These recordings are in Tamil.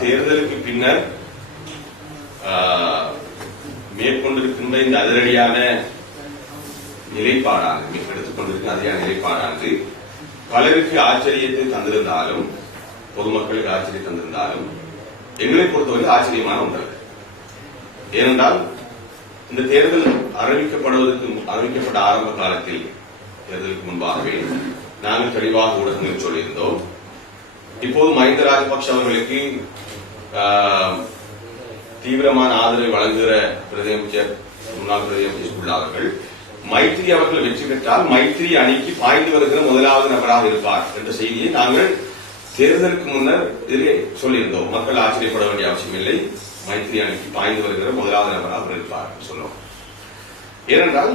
தேர்தலுக்கு பின்னர் மேற்கொண்டிருக்கின்ற இந்த அதிரடியான நிலைப்பாடானது எடுத்துக் அதிரடியான நிலைப்பாடானது பலருக்கு ஆச்சரியத்தை தந்திருந்தாலும் பொதுமக்களுக்கு ஆச்சரியம் தந்திருந்தாலும் எங்களை பொறுத்தவரை ஆச்சரியமான ஒன்றல்ல. ஏனென்றால் இந்த தேர்தல் அறிவிக்கப்படுவதற்கு அறிவிக்கப்பட்ட ஆரம்ப காலத்தில் தேர்தலுக்கு முன்பாகவே நாங்கள் தெளிவாக ஊடகங்கள் சொல்லியிருந்தோம். இப்போது மஹிந்த ராஜபக்ஷ அவர்களுக்கு தீவிரமான ஆதரவை வழங்குகிற பிரதமர் முன்னாள் பிரதமர் அமைச்சர் அவர்கள் மைத்ரி அவர்கள் வெற்றி பெற்றால் மைத்ரி அணிக்கு பாய்ந்து வருகிற முதலாவது நபராக இருப்பார் என்ற செய்தியை நாங்கள் தேர்தலுக்கு முன்னர் இதிலே சொல்லியிருந்தோம். மக்கள் ஆச்சரியப்பட வேண்டிய அவசியம் இல்லை மைத்ரி அணிக்கு பாய்ந்து வருகிற முதலாவது நபராக இருப்பார் சொல்லுவோம் சொன்னோம். ஏனென்றால்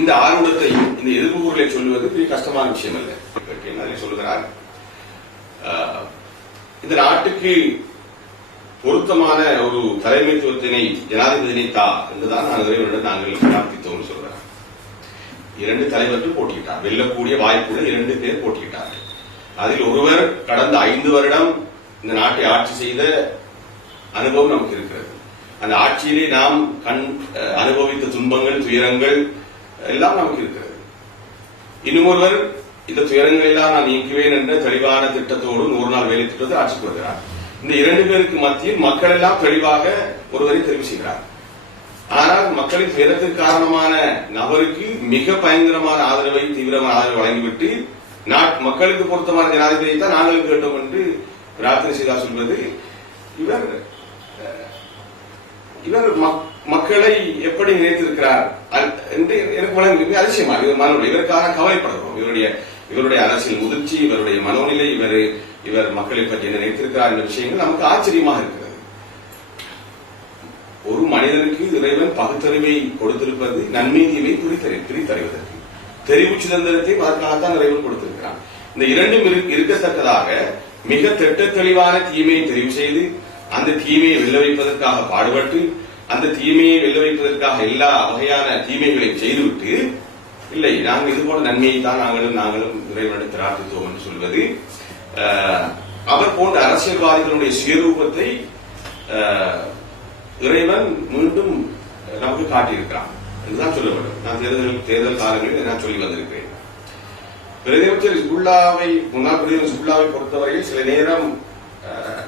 இந்த ஆர்வத்தை இந்த எதிர்ப்புகளை சொல்லுவது பெரிய கஷ்டமான விஷயம் அல்ல சொல்லுகிறார். இந்த நாட்டுக்கு பொருத்தமான ஒரு தலைமைத்துவத்தினை ஜனாதிபதினை தா என்றுதான் நான் இறைவனிடம் நாங்கள் பிரார்த்தித்தோம் சொல்றார் இரண்டு தலைவர்கள் போட்டியிட்டார். வெல்லக்கூடிய வாய்ப்புள்ள இரண்டு பேர் போட்டியிட்டார்கள். அதில் ஒருவர் கடந்த ஐந்து வருடம் இந்த நாட்டை ஆட்சி செய்த அனுபவம் நமக்கு இருக்கிறது. அந்த ஆட்சியிலே நாம் கண் அஹ், அனுபவித்த துன்பங்கள் துயரங்கள் எல்லாம் நமக்கு இருக்கிறது. இன்னும் ஒருவர் இந்த துயரங்கள் எல்லாம் நான் நீக்குவேன் என்ற தெளிவான திட்டத்தோடு நூறு நாள் வேலை திட்டத்தை ஆட்சிக்கு வருகிறார். இந்த இரண்டு பேருக்கு மத்தியில் மக்கள் எல்லாம் தெளிவாக ஒருவரை தெரிவு செய்கிறார். ஆனால் மக்களின் துயரத்திற்கு காரணமான நபருக்கு மிக பயங்கரமான ஆதரவை தீவிரமான ஆதரவை வழங்கிவிட்டு நாட் மக்களுக்கு பொருத்தமான ஜனாதிபதியை தான் நாங்கள் கேட்டோம் என்று பிரார்த்தனை செய்தா சொல்வது இவர் இவர் மக்- மக்களை எப்படி நினைத்திருக்கிறார்? என்று எனக்கு வழங்க மிக அதிசயமா இவர் மனோநிலை இவருக்காக கவலைப்படுகிறோம் இவருடைய இவருடைய அரசியல் முதிர்ச்சி இவருடைய மனோநிலை இவர் இவர் மக்களை பற்றி என்ன நினைத்திருக்கிறார் என்ற விஷயங்கள் நமக்கு ஆச்சரியமாக இருக்கிறது. ஒரு மனிதனுக்கு இறைவன் பகுத்தறிவை கொடுத்திருப்பது நன்மை பிரித்தறி பிரித்தறிவதற்கு. தெரிவு சுதந்திரத்தை அதற்காகத்தான் இறைவன் கொடுத்திருக்கிறான். இந்த இரண்டும் இருக்கத்தக்கதாக மிக திட்ட தெளிவான தீமையை தெரிவு செய்து அந்த தீமையை வெல்ல வைப்பதற்காக பாடுபட்டு அந்த தீமையை வெல்ல வைப்பதற்காக எல்லா வகையான தீமைகளையும் செய்துவிட்டு இல்லை நாங்கள் இது போல நன்மையை தான் நாங்களும் நாங்களும் இறைவனிடம் பிரார்த்தித்தோம் என்று சொல்வது. அவர் போன்ற அரசியல்வாதிகளுடைய சுயரூபத்தை அஹ், இறைவன் மீண்டும் நமக்கு காட்டியிருக்கிறான். இதுதான் சொல்ல வேண்டும். நான் தேர்தல் தேர்தல் காலங்களில் நான் சொல்லி வந்திருக்கிறேன். பிரதமர் ஹிஸ்புல்லாவை முன்னாள் பிரதமர் ஹிஸ்புல்லாவை பொறுத்தவரையில் சில நேரம் அஹ்,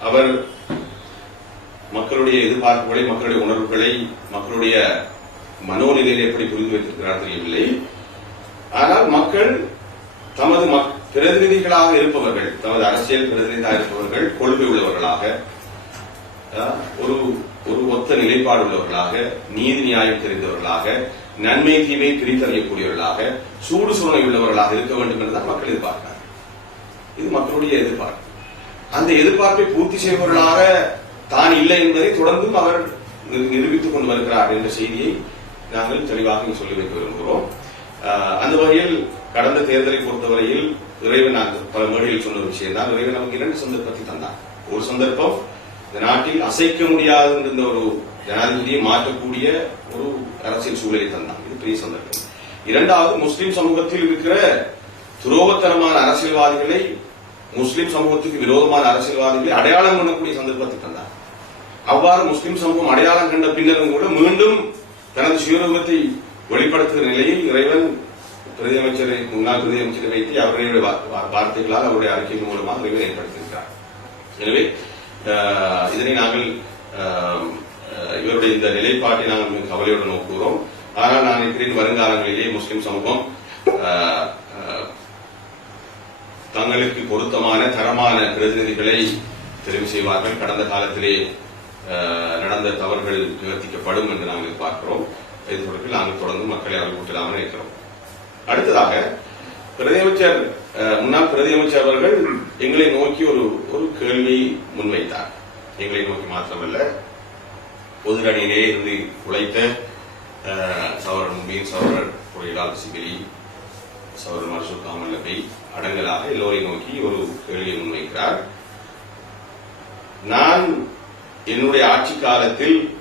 அவர் மக்களுடைய எதிர்பார்ப்புகளை மக்களுடைய உணர்வுகளை மக்களுடைய மனோநிலையில் எப்படி புரிந்து வைத்திருக்கிறார் தெரியவில்லை. ஆனால் மக்கள் தமது மக்- பிரதிநிதிகளாக இருப்பவர்கள் தமது அரசியல் பிரதிநிதியாக இருப்பவர்கள் கொள்கை உள்ளவர்களாக ஒரு ஒரு ஒத்த நிலைப்பாடு உள்ளவர்களாக நீதி நியாயம் தெரிந்தவர்களாக நன்மை தீமை பிரித்தறியக்கூடியவர்களாக சூடு சூழ்நிலை உள்ளவர்களாக இருக்க வேண்டும் என்றுதான் மக்கள் எதிர்பார்க்கிறார்கள். இது மக்களுடைய எதிர்பார்ப்பு. அந்த எதிர்பார்ப்பை பூர்த்தி செய்பவர்களாக தான் இல்லை என்பதை தொடர்ந்தும் அவர் நிரூபித்துக் கொண்டு வருகிறார் என்ற செய்தியை நாங்கள் தெளிவாக சொல்லி வைக்க விரும்புகிறோம். அந்த வகையில் கடந்த தேர்தலை பொறுத்தவரையில் இறைவன் நான் பல மொழியில் சொன்ன ஒரு விஷயம் தான். இறைவன் நமக்கு இரண்டு சந்தர்ப்பத்தை தந்தான். ஒரு சந்தர்ப்பம் இந்த நாட்டில் அசைக்க முடியாது இருந்த ஒரு ஜனாதிபதியை மாற்றக்கூடிய ஒரு அரசியல் சூழலை தந்தான். இது பெரிய சந்தர்ப்பம். இரண்டாவது முஸ்லிம் சமூகத்தில் இருக்கிற துரோகத்தனமான அரசியல்வாதிகளை முஸ்லிம் சமூகத்துக்கு விரோதமான அரசியல்வாதிகளை அடையாளம் பண்ணக்கூடிய சந்தர்ப்பத்தை தந்தார் அவ்வாறு முஸ்லிம் சமூகம் அடையாளம் கண்ட பின்னரும் கூட மீண்டும் தனது சுயரூபத்தை வெளிப்படுத்துகிற நிலையில் இறைவன் பிரதியமைச்சரை முன்னாள் பிரதியமைச்சரை வைத்து அவருடைய வார்த்தைகளால் அவருடைய அறிக்கையின் மூலமாக இறைவன் ஏற்படுத்தியிருக்கிறார். எனவே இதனை நாங்கள் இவருடைய இந்த நிலைப்பாட்டை நாங்கள் மிக கவலையோடு நோக்குகிறோம் ஆனால் நான் நினைக்கிறேன் வருங்காலங்களிலே முஸ்லிம் சமூகம் தங்களுக்கு பொருத்தமான தரமான பிரதிநிதிகளை தெரிவு செய்வார்கள். கடந்த காலத்திலே நடந்த தவறுகள் நிவர்த்திக்கப்படும் என்று நாங்கள் பார்க்கிறோம். இது தொடர்பில் நாங்கள் தொடர்ந்து மக்களை அறிவுறுத்தலாம் நினைக்கிறோம் அடுத்ததாக பிரதியமைச்சர் முன்னாள் பிரதியமைச்சர் அவர்கள் எங்களை நோக்கி ஒரு ஒரு கேள்வி முன்வைத்தார். எங்களை நோக்கி மாத்திரமல்ல பொதுகணியிலே இருந்து உழைத்த அஹ், சவரன் மீன் சவரன் பொறியியலாளர் சிபிலி சவரன் மர்சூத் காமல்லபை அடங்கலாக எல்லோரை நோக்கி ஒரு கேள்வியை முன்வைக்கிறார். நான் என்னுடைய ஆட்சி காலத்தில்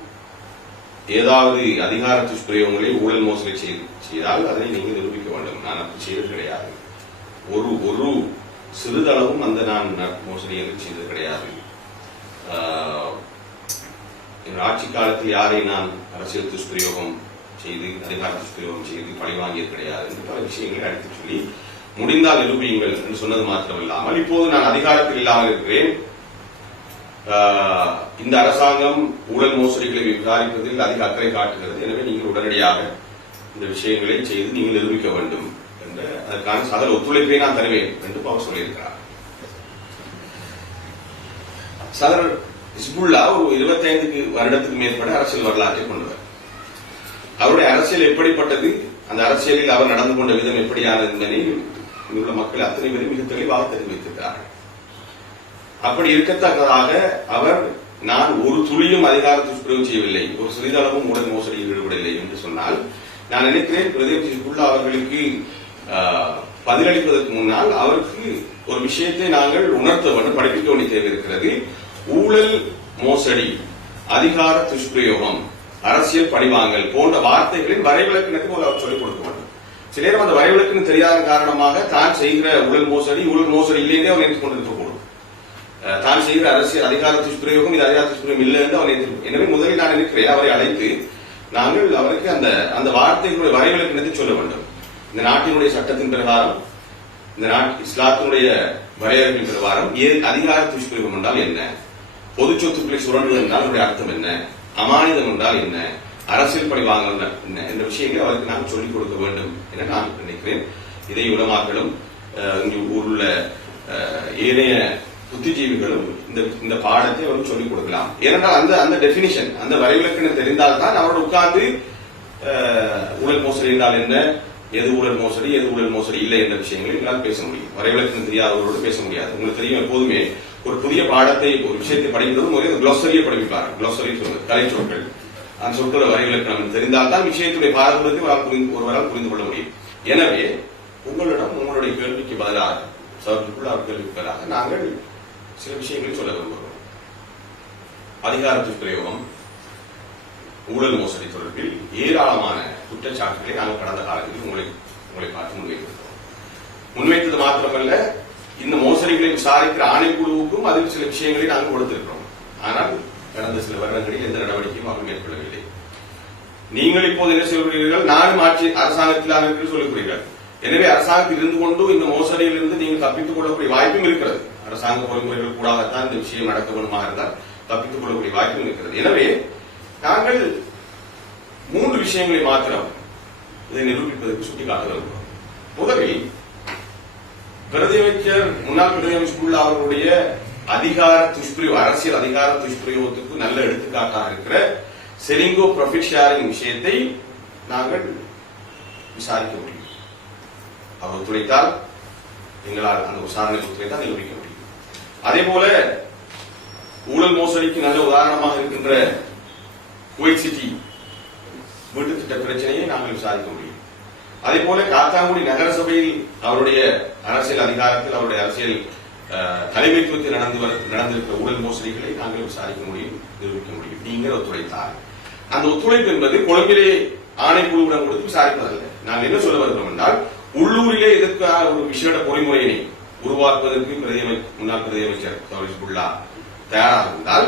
ஏதாவது அதிகார துஷ்பிரயோகங்களை ஊழல் மோசடி செய்து- செய்தால் அதனை நீங்கள் நிரூபிக்க வேண்டும். நான் அப்படி செய்தது கிடையாது. ஒரு ஒரு சிறிதளவும் அந்த நான் ந- மோசடிகளை செய்தது கிடையாது. என் ஆட்சி காலத்தில் யாரை நான் அரசியல் துஷ்பிரயோகம் செய்து அதிகார துஷ்பிரயோகம் செய்து பழி வாங்கியது கிடையாது என்று பல விஷயங்களை அடித்துச் சொல்லி முடிந்தால் நிரூபியுங்கள் என்று சொன்னது மாத்திரமில்லாமல் இப்போது நான் அதிகாரத்தில் இல்லாமல் இருக்கிறேன். இந்த அரசாங்கம் ஊழல் மோசடிகளை விசாரிப்பதில் அதிக அக்கறை காட்டுகிறது. எனவே நீங்கள் உடனடியாக இந்த விஷயங்களை செய்து நீங்கள் நிரூபிக்க வேண்டும் என்ற அதற்கான சதல் ஒத்துழைப்பை நான் தருவேன் என்று அவர் சொல்லியிருக்கிறார். சதர் ஹிஸ்புல்லா ஒரு இருபத்தைந்துக்கு வருடத்துக்கு மேற்பட அரசியல் வரலாற்றை கொண்டவர். அவருடைய அரசியல் எப்படிப்பட்டது? அந்த அரசியலில் அவர் நடந்து கொண்ட விதம் எப்படியானது என்பதை இங்குள்ள மக்கள் அத்தனை பேரும் மிக தெளிவாக தெரிவித்திருக்கிறார்கள். அப்படி இருக்கத்தக்கதாக அவர் நான் ஒரு துளியும் அதிகார துஷ்பிரயோகம் செய்யவில்லை. ஒரு சிறிதளவும் உடல் மோசடியில் ஈடுபடவில்லை என்று சொன்னால் நான் நினைக்கிறேன் பிரதீப் அவர்களுக்கு பதிலளிப்பதற்கு முன்னால் அவருக்கு ஒரு விஷயத்தை நாங்கள் உணர்த்த வேண்டும் படிப்பிக்க வேண்டிய தேவை இருக்கிறது ஊழல் மோசடி அதிகார துஷ்பிரயோகம் அரசியல் பழிவாங்கல் போன்ற வார்த்தைகளின் வரைவிலக்கணத்தை போல அவர் சொல்லிக் கொடுக்க வேண்டும். சில நேரம் அந்த வரைவிலக்குன்னு தெரியாத காரணமாக தான் செய்கிற ஊழல் மோசடி ஊழல் மோசடி இல்லையே அவர் நினைத்துக் கொண்டிருக்கக்கூடும். தான் செய்கிற அரசியல் அதிகார துஷ்பிரயோகம் இது அதிகார துஷ்பிரயோகம் இல்லை என்று அவர் நினைத்து எனவே முதலில் நான் நினைக்கிறேன் அவரை அழைத்து நாங்கள் அவருக்கு அந்த அந்த வார்த்தைகளுடைய வரைவிலக்கணத்தை சொல்ல வேண்டும். இந்த நாட்டினுடைய சட்டத்தின் பிரகாரம் இந்த நாட் இஸ்லாத்தினுடைய வரையறைகளின் பிரகாரம் ஏ- அதிகார துஷ்பிரயோகம் என்றால் என்ன? பொது சொத்துக்களை சுரண்டுவது என்றால் அதனுடைய அர்த்தம் என்ன? அமானிதம் என்றால் என்ன? அரசியல் பணி வாங்கல் என்ன? என்ற விஷயங்களை அவருக்கு நான் சொல்லிக் கொடுக்க வேண்டும் என நான் நினைக்கிறேன். இதை உலமாக்களும் இங்கே இங்கு ஊருள்ள ஏனைய புத்திஜீவிகளும் இந்த இந்த பாடத்தை வந்து சொல்லிக் கொடுக்கலாம். ஏனென்றால் அந்த அந்த டெபினிஷன் அந்த வரைவிலக்கணம் தெரிந்தால்தான் அவரோட உட்கார்ந்து ஊழல் மோசடி என்றால் என்ன? எது ஊழல் மோசடி எது ஊழல் மோசடி இல்லை என்ற விஷயங்களை எங்களால் பேச முடியும். வரைவிலக்கணம் தெரியாதவர்களோடு பேச முடியாது. உங்களுக்கு தெரியும் எப்போதுமே ஒரு புதிய பாடத்தை ஒரு விஷயத்தை படிக்கிறது முதலில் குளோசரியை படிப்பார் குளோசரி கலை சொற்கள் அந்த சொற்களோட வரைவிலக்கணம் தெரிந்தால்தான் விஷயத்துடைய பாரம்பரியத்தை ஒரு புரிந்து ஒருவரால் புரிந்து கொள்ள முடியும். எனவே உங்களிடம் உங்களுடைய கேள்விக்கு பதிலாக சவற்றுக்குள்ள அவர் கேள்விக்கு பதிலாக நாங்கள் சில விஷயங்களை சொல்ல விரும்புகிறோம். அதிகார துஷ்பிரயோகம் ஊழல் மோசடி தொடர்பில் ஏராளமான குற்றச்சாட்டுகளை நாங்கள் கடந்த காலங்களில் உங்களை உங்களை பார்த்து முன்வைத்திருக்கிறோம். முன்வைத்தது மாத்திரமல்ல இந்த மோசடிகளை விசாரிக்கிற ஆணைக்குழுவுக்கும் அதில் சில விஷயங்களை நாங்கள் கொடுத்திருக்கிறோம். ஆனால் கடந்த சில வருடங்களில் எந்த நடவடிக்கையும் அவர்கள் மேற்கொள்ளவில்லை. நீங்கள் இப்போது என்ன சொல்கிறீர்கள் நானும் ஆட்சி அரசாங்கத்திலாக இருக்கிறது சொல்லுகிறீர்கள் எனவே அரசாங்கத்தில் இருந்து கொண்டும் இந்த மோசடியிலிருந்து நீங்கள் தப்பித்துக் கொள்ளக்கூடிய வாய்ப்பும் இருக்கிறது. அரசாங்க பொறிமுறைகள் கூடாகத்தான் இந்த விஷயம் நடக்க வேண்டுமா இருந்தால் தப்பித்துக் கொள்ளக்கூடிய வாய்ப்பும் இருக்கிறது. எனவே நாங்கள் மூன்று விஷயங்களை மாத்திரம் இதை நிரூபிப்பதற்கு சுட்டிக்காட்ட விரும்புகிறோம் முதலில் பிரதிமைச்சர் முன்னாள் பிரதிமைச்சர் அவர்களுடைய அதிகார துஷ்பிரயோக அரசியல் அதிகார துஷ்பிரயோகத்துக்கு நல்ல எடுத்துக்காட்டாக இருக்கிற செலிங்கோ ப்ராஃபிட் ஷேரிங் விஷயத்தை நாங்கள் விசாரிக்க முடியும். அவர் துடைத்தால் எங்களால் அந்த விசாரணை ஒத்துழைத்தால் நிரூபிக்க முடியும். அதே போல ஊழல் மோசடிக்கு நல்ல உதாரணமாக இருக்கின்ற குவைத் சிட்டி வீட்டு திட்ட பிரச்சனையை நாங்கள் விசாரிக்க முடியும். அதே போல காத்தாங்குடி நகரசபையில் அவருடைய அரசியல் அதிகாரத்தில் அவருடைய அரசியல் தலைமைத்துவத்தில் நடந்து வர- நடந்திருக்கிற ஊழல் மோசடிகளை நாங்கள் விசாரிக்க முடியும் நிரூபிக்க முடியும். நீங்கள் ஒத்துழைத்தார் அந்த ஒத்துழைப்பு என்பது கொழும்பிலே ஆணைக்குழுவிடம் கொடுத்து விசாரிப்பதல்ல. நாங்கள் என்ன சொல்ல வருகிறோம் என்றால் உள்ளூரிலே இதற்காக ஒரு விசேட பொறிமுறையினை உருவாக்குவதற்கு முன்னாள் பிரதி அமைச்சர் சௌரிஷ் புல்லா தயாராக இருந்தால்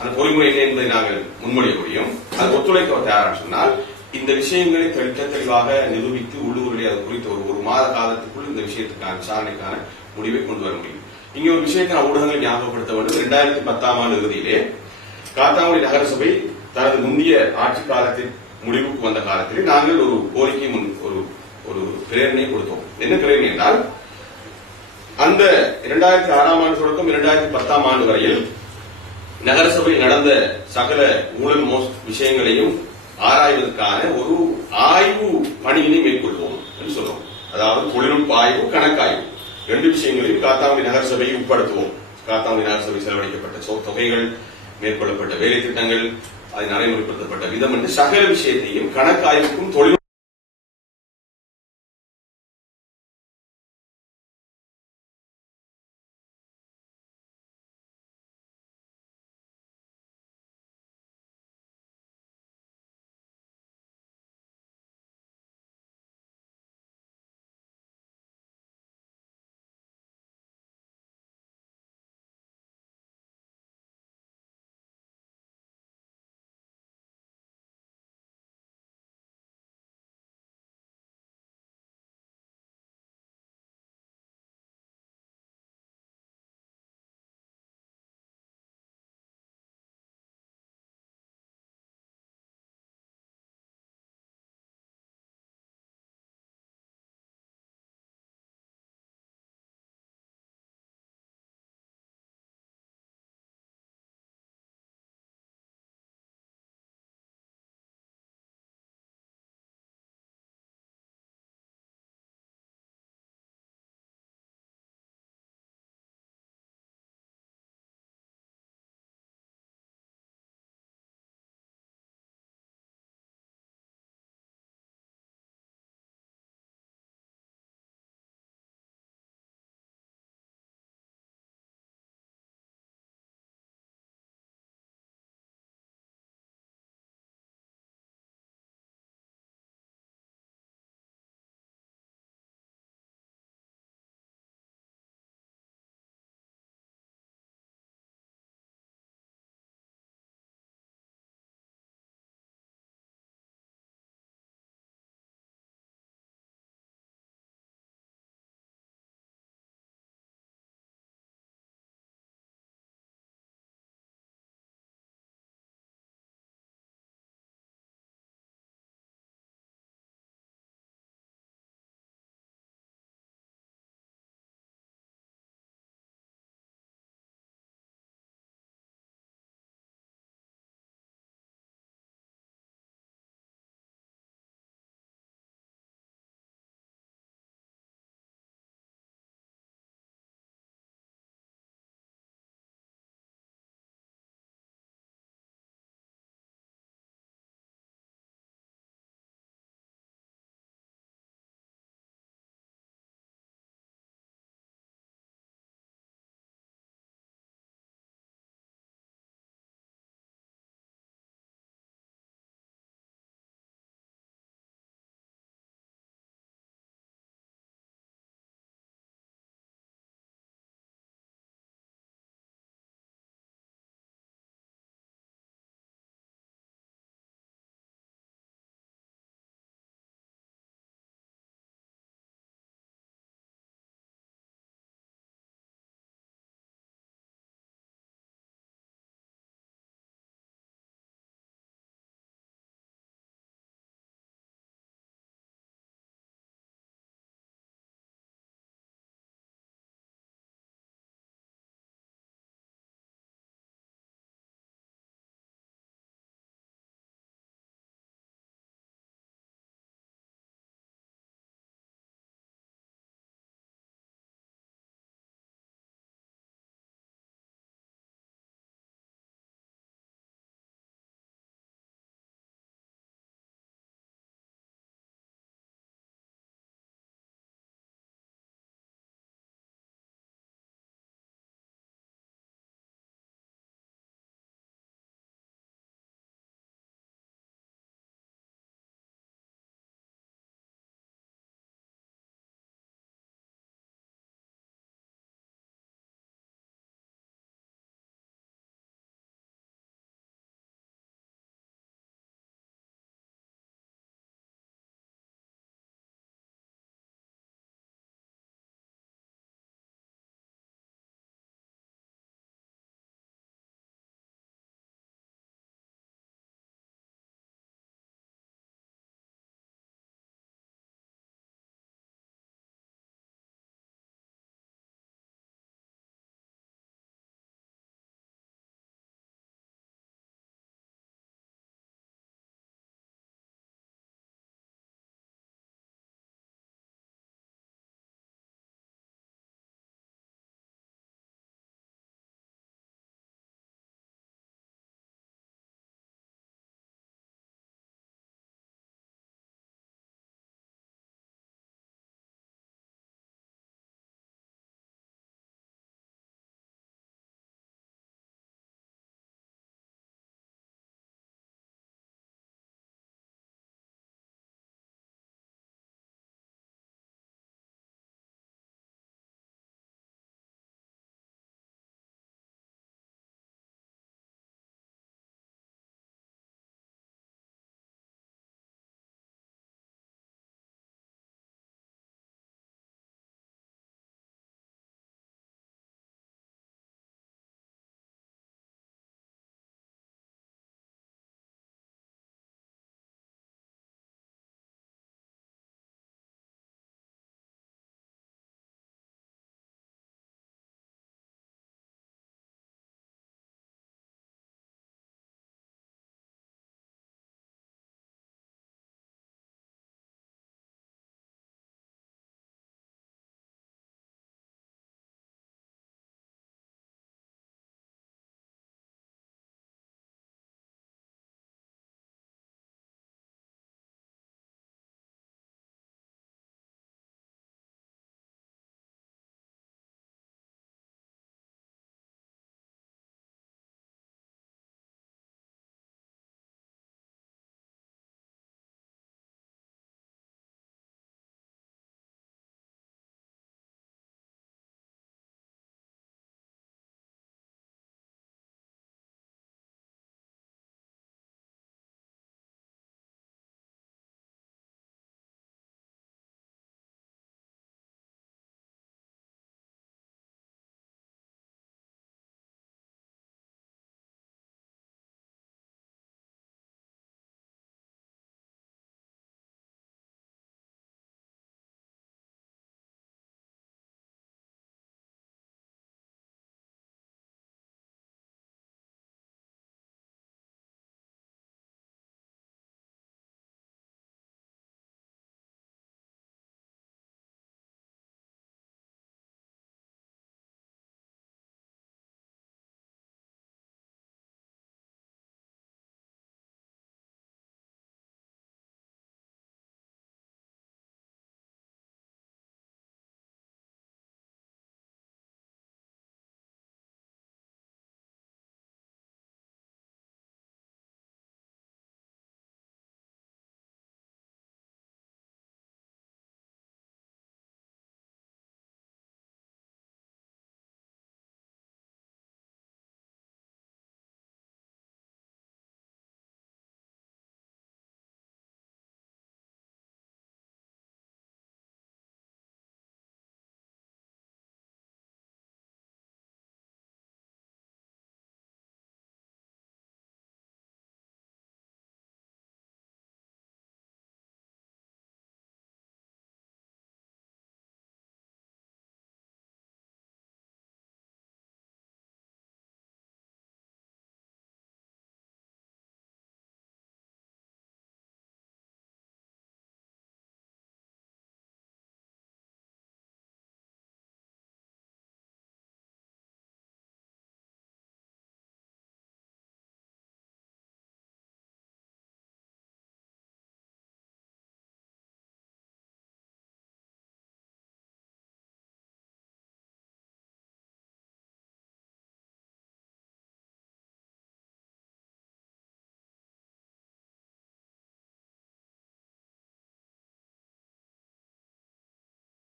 அந்த பொறிமுறை என்ன என்பதை நாங்கள் முன்மொழிய முடியும். அது ஒத்துழைக்க தயாராக சொன்னால் இந்த விஷயங்களை தெளித்த தெளிவாக நிரூபித்து உள்ளூரிலே அது குறித்த ஒரு ஒரு மாத காலத்துக்குள் இந்த விஷயத்துக்கான விசாரணைக்கான முடிவை கொண்டு வர முடியும். இங்க ஒரு விஷயத்தை நான் ஊடகங்கள் ஞாபகப்படுத்த வேண்டும். இரண்டாயிரத்தி பத்தாம் ஆண்டு இறுதியிலே காத்தாங்குடி நகரசபை தனது முந்தைய ஆட்சி காலத்தில் முடிவுக்கு வந்த காலத்திலே நாங்கள் ஒரு கோரிக்கை முன் ஒரு ஒரு பிரேரணையை கொடுத்தோம். என்ன பிரேரணை என்றால் அந்த இரண்டாயிரத்தி ஆறாம் ஆண்டு தொடக்கம் இரண்டாயிரத்தி பத்தாம் ஆண்டு வரையில் நகரசபையில் நடந்த சகல ஊழல் மோச விஷயங்களையும் ஆராய்வதற்கான ஒரு ஆய்வு பணியினை மேற்கொள்வோம் என்று சொல்றோம். அதாவது தொழில்நுட்ப ஆய்வு கணக்காய்வு. ரெண்டு விஷயங்களையும் காத்தாங்குடி நகரசபையை உட்படுத்துவோம். காத்தாங்குடி நகரசபை செலவழிக்கப்பட்ட தொகைகள் மேற்கொள்ளப்பட்ட வேலை திட்டங்கள் அது நடைமுறைப்படுத்தப்பட்ட விதம் என்று சகல விஷயத்தையும் கணக்காய்வுக்கும் தொழில்